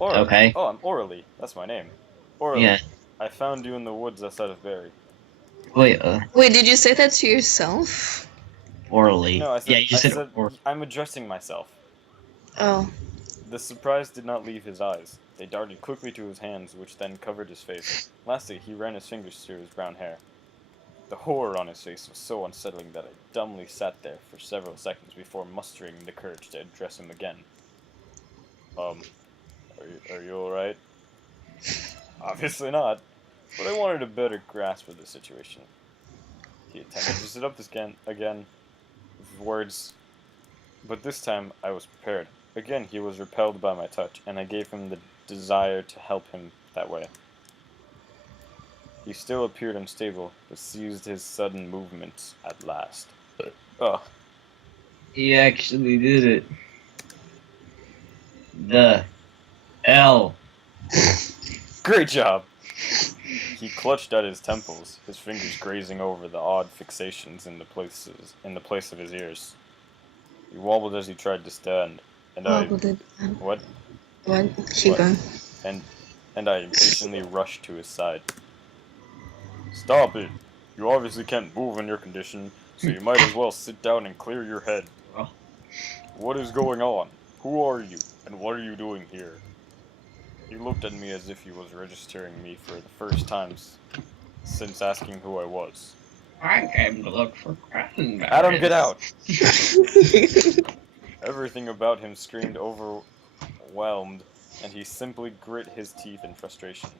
Okay. Oh, I'm Orally. That's my name. Orally. Yeah. I found you in the woods outside of Barry. Wait, Wait, did you say that to yourself? orally. No, Yeah, you said or. I'm addressing myself. Oh. The surprise did not leave his eyes. They darted quickly to his hands, which then covered his face. Lastly, he ran his fingers through his brown hair. The horror on his face was so unsettling that I dumbly sat there for several seconds before mustering the courage to address him again. Are you alright? Obviously not, but I wanted a better grasp of the situation. He attempted to sit up again, with words, but this time I was prepared. Again, he was repelled by my touch, and I gave him the desire to help him that way. He still appeared unstable, but seized his sudden movements at last. Ugh. He actually did it. The L. Great job! He clutched at his temples, his fingers grazing over the odd fixations in the place of his ears. He wobbled as he tried to stand, and What? Keep going. And I impatiently rushed to his side. Stop it! You obviously can't move in your condition, so you might as well sit down and clear your head. What is going on? Who are you, and what are you doing here? He looked at me as if he was registering me for the first time since asking who I was. I came to look for cranberries. Adam, get out! Everything about him screamed overwhelmed, and he simply grit his teeth in frustration.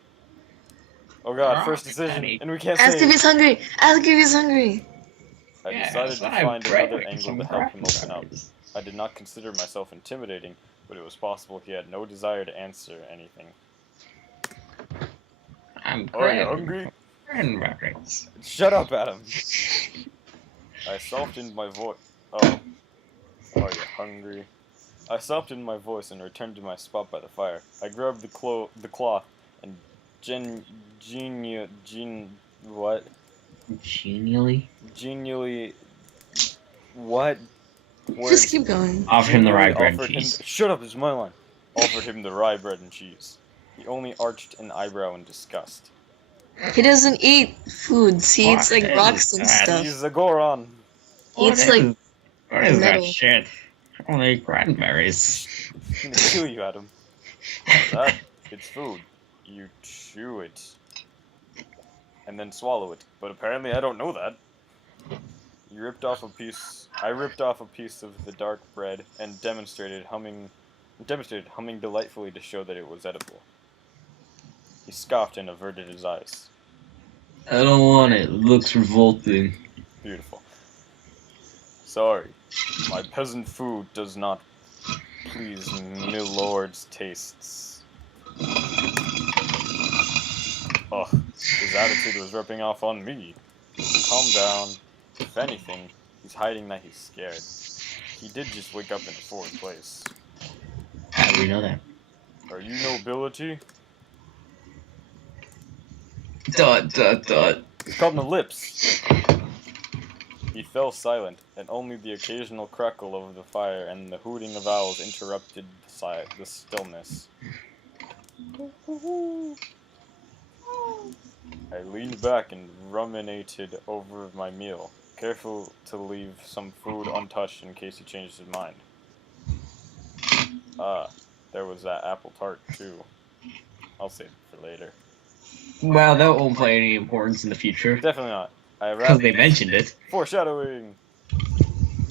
Oh god, first decision, and we can't Ask say if he's hungry! Ask if he's hungry! I decided to find another angle to help him open up. I did not consider myself intimidating, but it was possible he had no desire to answer anything. Are you hungry? Cranberries. Shut up, Adam! I softened my voice. Oh. Are you hungry? I softened my voice and returned to my spot by the fire. I grabbed the cloth and what? Genially. What? Just keep going. Offered him the rye bread and cheese. Shut up, it's my line. Offered him the rye bread and cheese. He only arched an eyebrow in disgust. He doesn't eat foods. He eats like rocks and stuff. He's a Goron. He eats like What is metal. that shit? Only cranberries. I'm gonna kill you, Adam. That, it's food. You chew it. And then swallow it. But apparently I don't know that. I ripped off a piece of the dark bread and demonstrated humming delightfully to show that it was edible. He scoffed and averted his eyes. I don't want it. It looks revolting. Beautiful. Sorry, my peasant food does not please milord's tastes. Ugh, his attitude was rubbing off on me. Calm down. If anything, he's hiding that he's scared. He did just wake up in a foreign place. How do we know that? Are you nobility? Dot. He's called the lips. He fell silent, and only the occasional crackle of the fire and the hooting of owls interrupted the stillness. I leaned back and ruminated over my meal, careful to leave some food untouched in case he changed his mind. There was that apple tart, too. I'll save it for later. Well, that won't play any importance in the future. Definitely not. Because they mentioned it. Foreshadowing!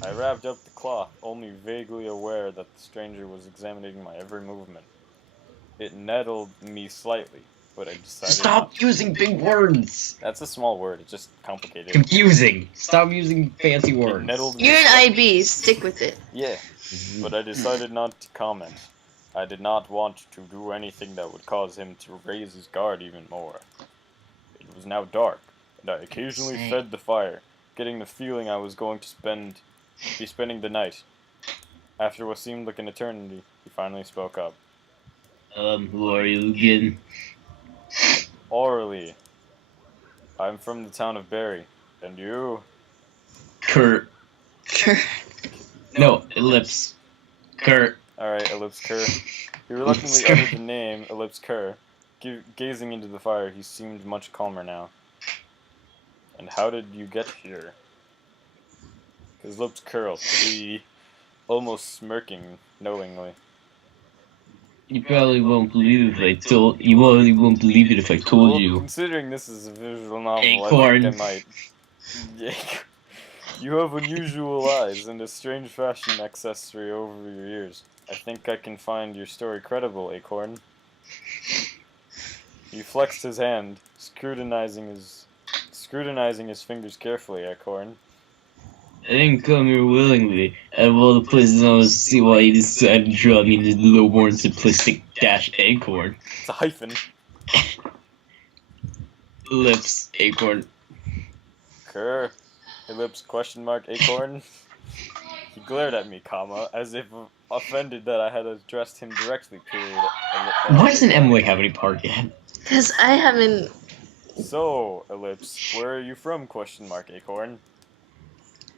I wrapped up the cloth, only vaguely aware that the stranger was examining my every movement. It nettled me slightly, but I decided Stop using big words! That's a small word, it's just complicated. Confusing! Stop using fancy words. You're an IB, stick with it. Yeah, but I decided not to comment. I did not want to do anything that would cause him to raise his guard even more. It was now dark, and I occasionally fed the fire, getting the feeling I was going to be spending the night. After what seemed like an eternity, he finally spoke up. Who are you again? Orally. I'm from the town of Barry. And you? Kurt. Sure. No, ellipse. Kurt. Alright, Ellipse Cur. He reluctantly uttered the name Ellipse Cur. Gazing into the fire, he seemed much calmer now. And how did you get here? His lips curled, almost smirking knowingly. You probably won't believe if I told you. Won't believe it if I told you. Considering this is a visual novel, Acorn. I think I might. Yeah. You have unusual eyes and a strange fashion accessory over your ears. I think I can find your story credible, Acorn. He flexed his hand, scrutinizing his fingers carefully, Acorn. I didn't come here willingly. Out of all the places I was to see why you decided to draw me into the low-born simplistic dash acorn. It's a hyphen. Lips, acorn. Cur. Ellipse question mark acorn. He glared at me, comma, as if offended that I had addressed him directly, period. Why doesn't Emily have any part yet? Because I haven't. So, Ellipse, where are you from, question mark acorn?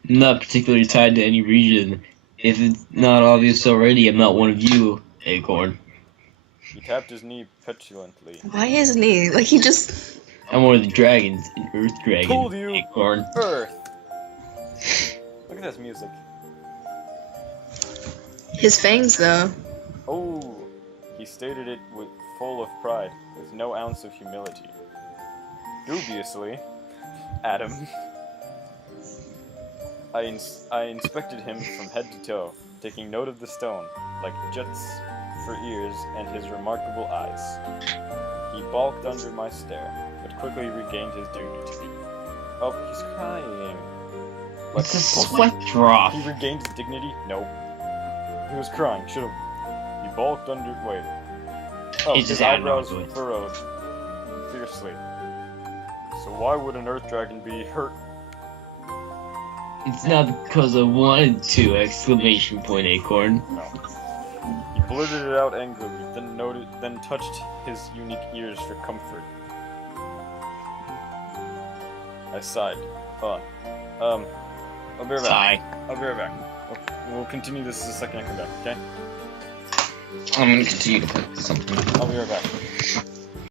Not particularly tied to any region. If it's not obvious already, I'm not one of you, acorn. He tapped his knee petulantly. Why isn't he? Like, he just. I'm one of the dragons, an earth dragon, Told you, acorn. Earth. Look at this music. His fangs, though. Oh, he stated it full of pride, with no ounce of humility. Dubiously, Adam. I inspected him from head to toe, taking note of the stone, like jets for ears and his remarkable eyes. He balked under my stare, but quickly regained his dignity. Oh, he's crying. It's a sweat drop. He regained his dignity? No. He was crying, should've. He balked under. Wait. Oh, his eyebrows furrowed fiercely. So why would an earth dragon be hurt? It's not because I wanted to! Exclamation point, acorn. No. He blurted it out angrily, then touched his unique ears for comfort. I sighed. Hold on. I'll be right back. I'll be right back. We'll continue this the second I come back, okay? I'm gonna continue to play something. I'll be right back.